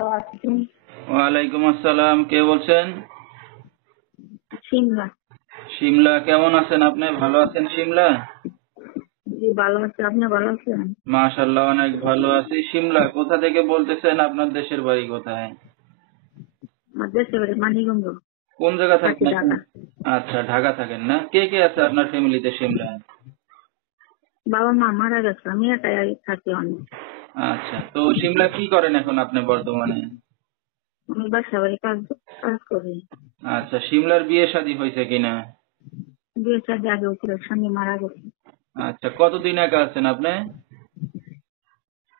ওয়ালাইকুম আসসালাম, কে বলছেন? সিমলা। শিমলা, কেমন আছেন আপনি? ভালো আছেন শিমলা? জি, ভালো আছি। আপনি ভালো আছেন? মাশাআল্লাহ, অনেক ভালো আছি। শিমলা কোথা থেকে বলতেছেন? আপনার দেশের বাড়ি কোথায়? আমার দেশের বাড়ি মানিকগঞ্জ। কোন জায়গা থাকি থাকেন এখন? ঢাকা। আচ্ছা, ঢাকা থাকেন না? কে কে আছে আপনার ফ্যামিলিতে শিমলায়? বাবা মা মারা গেছে, আমি একাই থাকি অনেক। আচ্ছা, তো শিমলা কি করেন এখন আপনি বর্তমানে? আমি বাসা বাড়ি কাজ কাজ করি। আচ্ছা, শিমলার বিয়ে শাদী হয়েছে কিনা? বিয়ে শাদী আগে হয়েছিল, স্বামী মারা গেছে। আচ্ছা, কতদিন একা আছেন আপনি?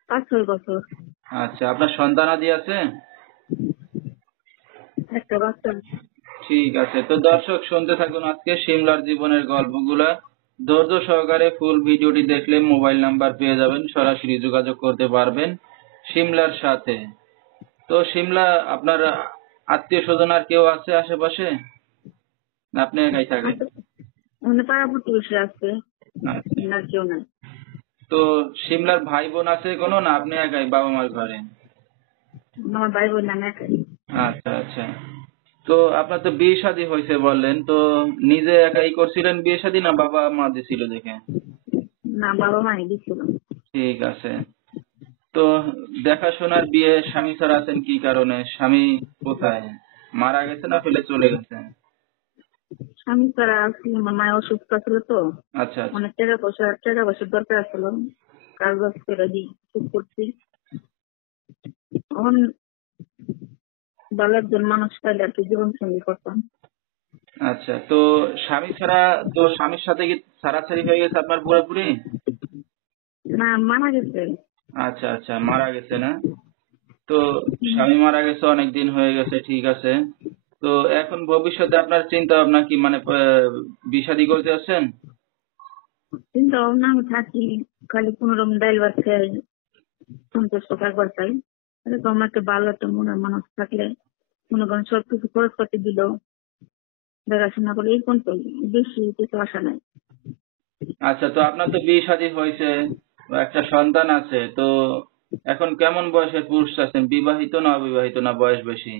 5-6 বছর। আচ্ছা, আপনার সন্তানাদি আছে? একটা বাচ্চা। ঠিক আছে, তো দর্শক শুনতে থাকুন আজকে শিমলার জীবনের গল্পগুলা। ধৈর্য সহকারে ফুল ভিডিওটি দেখলে মোবাইল নাম্বার পেয়ে যাবেন, সরাসরি যোগাযোগ করতে পারবেন শিমলার সাথে। তো শিমলা আপনার আত্মীয় স্বজন আর কেউ আছে আশেপাশে, না আপনি একাই থাকেন? আচ্ছা, মানে পাড়া প্রতিবেশী আছে, আচ্ছা, আর কেউ নাই। তো শিমলার ভাই বোন আছে কোনো, না আপনি একাই বাবা মার ঘরে? আমার ভাই বোন আমি একাই। আচ্ছা আচ্ছা, তো আপনার তো বিয়ে শাদী হয়েছে বললেন, তো নিজে একাই করছিলেন বিয়ে শাদী, না বাবা মা দিছিল দেখে? না, বাবা মাই দিছিল। ঠিক আছে, তো দেখাশোনার বিয়ে স্বামী ছাড়া আছেন কি কারণে? স্বামী কোথায়, মারা গেছে না ফেলে চলে গেছে? স্বামী ছাড়া আছি, আমার মায়ের অসুস্থ ছিল তো। আচ্ছা আচ্ছা, অনেক টাকা পয়সার দরকার ছিল। কাজ বাজ করে দিই, ঠিক করছি। এখন ভালো একজন মানুষ পাইলে আর কি জীবন সঙ্গী করতাম। আচ্ছা, তো স্বামী ছাড়া, তো স্বামীর সাথে কি ছাড়াছাড়ি হয়ে গেছে আপনার পুরোপুরি? না, মারা গেছে। আচ্ছা আচ্ছা, মারা গেছে না? তো স্বামী মারা গেছে, অনেক দিন হয়ে গেছে, ঠিক আছে। তো এখন ভবিষ্যতে আপনার চিন্তা ভাবনা কি, মানে বিয়ে শাদী করতে যাচ্ছেন? চিন্তা ভাবনা আমি থাকি, খালি কোনো রকম ডাইল ভাত খাই, সন্তুষ্ট থাকবার চাই। এরকম একটা ভালো একটা মনের মানুষ থাকলে মনে করেন সবকিছু খরচ পাতি দিল, দেখাশোনা করলে এই পর্যন্ত, বেশি কিছু আশা নাই। আচ্ছা, তো আপনার তো বিয়ে শাদী হয়েছে, একটা সন্তান আছে, তো এখন কেমন বয়সের পুরুষ আছেন? বিবাহিত না অবিবাহিত, না বয়স বেশি?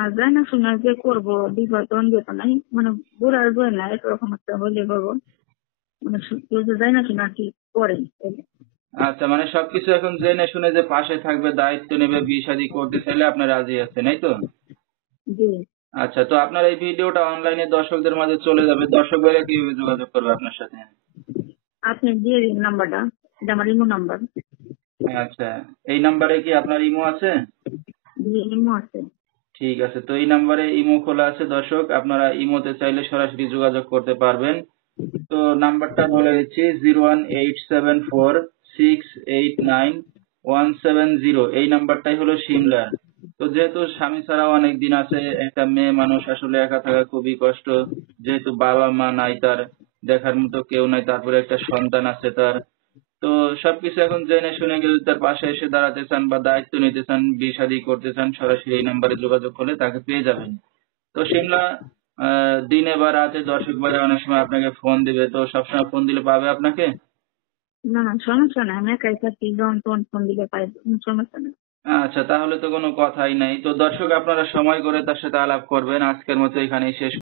আর যাই না শোনা যে করবো, বিবাহ তখন যেত নাই, মানে বুড়ার বই না, এরকম একটা হলে করবো। মানে কেউ যে যাই না শোনা আর কি করে। আচ্ছা, মানে সবকিছু এখন জেনে শুনে যে পাশে থাকবে, দায়িত্ব নেবে, বিয়ে শাদী করতে চাইলে আপনার রাজি আছেন, এই তো? জি। আচ্ছা, তো আপনার এই ভিডিওটা অনলাইনে দর্শকদের মাঝে চলে যাবে, দর্শকরা কিভাবে যোগাযোগ করবে আপনার সাথে? আপনি দিয়ে দিন নাম্বারটা, এটা আমার ইমো নাম্বার। আচ্ছা, এই নাম্বারে কি আপনার ইমো আছে? ইমো আছে। ঠিক আছে, তো এই নাম্বারে ইমো খোলা আছে দর্শক, আপনারা ইমোতে চাইলে সরাসরি যোগাযোগ করতে পারবেন। তো নাম্বারটা বলে দিচ্ছি, 01874689170। এই নাম্বারটাই হলো সিমলার। তো যেহেতু স্বামী ছাড়াও অনেক দিন আছে, একটা মেয়ে মানুষ আসলে একা থাকা খুবই কষ্ট। যেহেতু বাবা মা নাই তার, দেখার মতো কেউ নাই, তারপরে একটা সন্তান আছে তার। তো সবকিছু এখন জেনে শুনে কেউ যদি তার পাশে এসে দাঁড়াতে চান বা দায়িত্ব নিতে চান, বিয়ে শাদী করতে চান, সরাসরি এই নাম্বারে যোগাযোগ করলে তাকে পেয়ে যাবেন। তো সিমলা দিনে বা রাতে দর্শক বারে অনেক সময় আপনাকে ফোন দিবে, তো সবসময় ফোন দিলে পাবে আপনাকে? না না, সমস্যা নাই, আমি একাই থাকি, যখন তখন ফোন দিলে পাই, কোনো সমস্যা নেই। আচ্ছা, তাহলে তো কোনো কথাই নাই। তো দর্শক আপনারা সময় করে তার সাথে আলাপ করবেন। আজকের মতো এখানেই শেষ